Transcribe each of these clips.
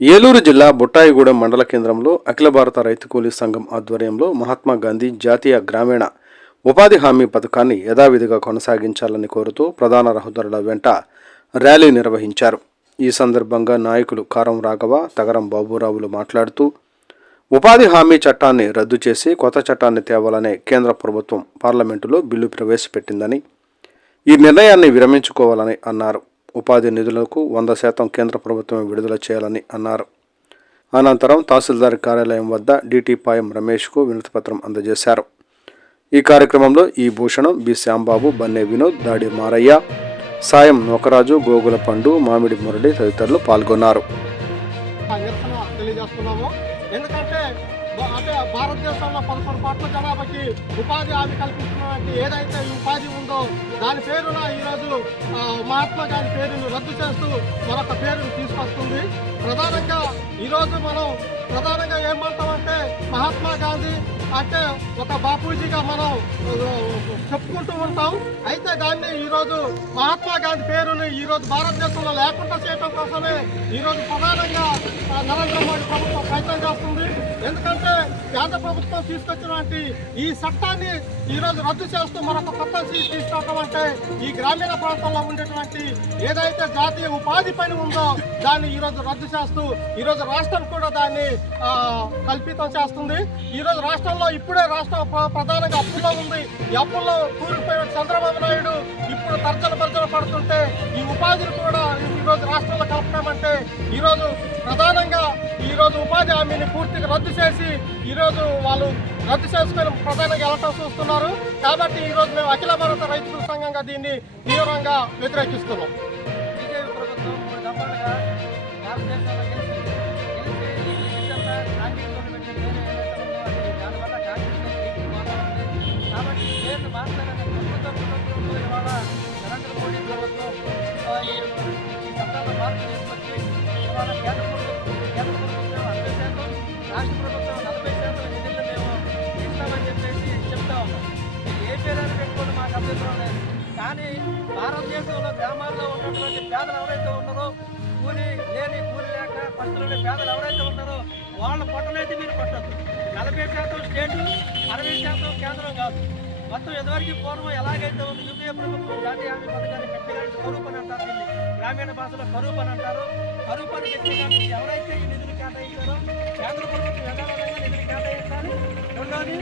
ఏలూరు జిల్లా బుట్టాయిగూడెం మండల కేంద్రంలో అఖిల భారత రైతు కూలీ సంఘం ఆధ్వర్యంలో మహాత్మా గాంధీ జాతీయ గ్రామీణ ఉపాధి హామీ పథకాన్ని యథావిధిగా కొనసాగించాలని కోరుతూ ప్రధాన రహదారుల వెంట ర్యాలీ నిర్వహించారు. ఈ సందర్భంగా నాయకులు కారం రాఘవ, తగరం బాబురావులు మాట్లాడుతూ ఉపాధి హామీ చట్టాన్ని రద్దు చేసి కొత్త చట్టాన్ని తేవాలనే కేంద్ర ప్రభుత్వం పార్లమెంటులో బిల్లు ప్రవేశపెట్టిందని, ఈ నిర్ణయాన్ని విరమించుకోవాలని అన్నారు. ఉపాధి నిధులకు 100% కేంద్ర ప్రభుత్వం విడుదల చేయాలని అన్నారు. అనంతరం తహసీల్దార్ కార్యాలయం వద్ద డిటి పాయం రమేష్కు వినతిపత్రం అందజేశారు. ఈ కార్యక్రమంలో ఈ భూషణం, బి శ్యాంబాబు, బన్నే వినోద్, దాడి మారయ్య, సాయం నోకరాజు, గోగుల పండు, మామిడి మురళి తదితరులు పాల్గొన్నారు. ఎందుకంటే భారతదేశంలో 11 కోట్ల జనాభాకి ఉపాధి హామీ కల్పిస్తున్నటువంటి ఏదైతే ఉపాధి ఉందో దాని పేరున ఈరోజు మహాత్మా గాంధీ పేరును రద్దు చేస్తూ మరొక పేరును తీసుకొస్తుంది. ప్రధానంగా ఈరోజు మనం ఏమంటామంటే మహాత్మా గాంధీ అంటే ఒక బాపూజీగా మనం చెప్పుకుంటూ ఉంటాం. అయితే దాన్ని ఈరోజు మహాత్మా గాంధీ పేరుని ఈరోజు భారతదేశంలో లేకుండా చేయడం కోసమే ఈరోజు ప్రధానంగా నరేంద్ర మోడీ ప్రభుత్వం ప్రయత్నం చేస్తుంది. ఎందుకంటే కేంద్ర ప్రభుత్వం తీసుకొచ్చినటువంటి ఈ చట్టాన్ని ఈరోజు రద్దు చేస్తూ మరొక కొత్త తీసుకురావడం అంటే ఈ గ్రామీణ ప్రాంతంలో ఉండేటువంటి ఏదైతే జాతీయ ఉపాధి పని ఉందో దాన్ని ఈరోజు రద్దు చేస్తూ ఈరోజు రాష్ట్రం కూడా దాన్ని కల్పితం చేస్తుంది. ఈరోజు రాష్ట్రంలో ఇప్పుడే రాష్ట్రం ప్రధానంగా అప్పుల్లో ఉంది. ఈ అప్పుల్లో కూలిపోయిన చంద్రబాబు నాయుడు ఇప్పుడు తర్జన పడుతుంటే ఈ ఉపాధిని కూడా ఈరోజు రాష్ట్రంలో కలపడమంటే ఈరోజు ప్రధానంగా ఈరోజు ఉపాధి హామీని పూర్తిగా రద్దు చేసి ఈరోజు వాళ్ళు రద్దు చేసుకొని ప్రధానంగా వెళ్ళటం చూస్తున్నారు. కాబట్టి ఈరోజు మేము అఖిల భారత రైతు సంఘంగా దీన్ని తీవ్రంగా వ్యతిరేకిస్తున్నాం. బీజేపీ ప్రభుత్వం 3 దఫాలుగా భారతదేశంలో దానివల్ల కాబట్టి పేరును మార్చాలనే ప్రభుత్వంలో ఇవాళ నరేంద్ర మోడీ ప్రభుత్వం ఈ చట్టాలను మార్పు తీసుకొచ్చి ఇవాళ కేంద్ర ప్రభుత్వం 60%, రాష్ట్ర ప్రభుత్వం 40% నిధులు మేము ఇస్తామని చెప్పేసి చెప్తా ఉన్నాం. ఏ పేరైనా పెట్టుకోండి, మాకు అభ్యంతరం లేదు. కానీ భారతదేశంలో గ్రామాల్లో ఉన్నటువంటి పేదలు ఎవరైతే ఉన్నారో, కూలి లేక పరిస్థితుల్లో పేదలు ఎవరైతే ఉన్నారో వాళ్ళ పొట్టనైతే మీరు కొట్టద్దు. 40% స్టేటు, 60% కేంద్రం కాదు. మొత్తం ఎదువరకు పూర్వం ఎలాగైతే ఉంది యూపీఏ ప్రభుత్వం జాతీయ హామీ పథకాన్ని పెట్టడానికి కరువు పని అంటారు, దీన్ని గ్రామీణ భాషలో కరువు పని అంటారు. కరువు పని పెట్టడానికి ఎవరైతే ఈ నిధులు కేటాయించారో కేంద్ర ప్రభుత్వం యథావిధంగా నిధులు కేటాయించాలి. రెండోది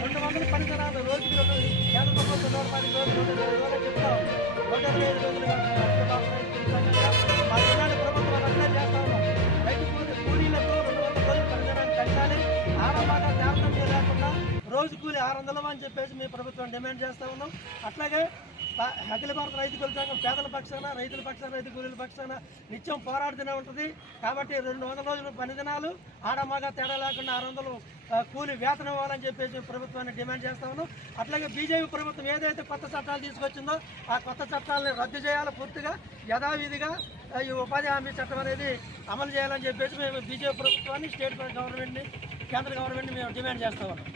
200 పని దినాలు రోజుకి కేంద్ర ప్రభుత్వం 110 రోజులు 220 చెప్తాం. 125 రోజులుగా మా జిల్లాని ప్రభుత్వం రద్దు చేస్తా ఉన్నాం. రైతు కూలీలకు 200 రోజులు పని దినాన్ని పెంచాలి. ఆరంభంగా తారతమ్యం లేకుండా రోజు కూలి 600 అని చెప్పేసి మీ ప్రభుత్వం డిమాండ్ చేస్తూ ఉన్నాం. అట్లాగే అఖిల భారత రైతు కూలీ సంఘం పేదల పక్షాన, రైతుల పక్షాన, రైతు కూలీల పక్షాన నిత్యం పోరాడుతూనే ఉంటుంది. కాబట్టి 200 రోజులు పని దినాలు ఆడమగా తేడా లేకుండా 600 కూలి వేతనం ఇవ్వాలని చెప్పేసి ప్రభుత్వాన్ని డిమాండ్ చేస్తా ఉన్నాం. అట్లాగే బీజేపీ ప్రభుత్వం ఏదైతే కొత్త చట్టాలు తీసుకొచ్చిందో ఆ కొత్త చట్టాలని రద్దు చేయాలి. పూర్తిగా యథావిధిగా ఈ ఉపాధి హామీ చట్టం అనేది అమలు చేయాలని చెప్పేసి మేము బీజేపీ ప్రభుత్వాన్ని, స్టేట్ గవర్నమెంట్ని, కేంద్ర గవర్నమెంట్ని మేము డిమాండ్ చేస్తా ఉన్నాం.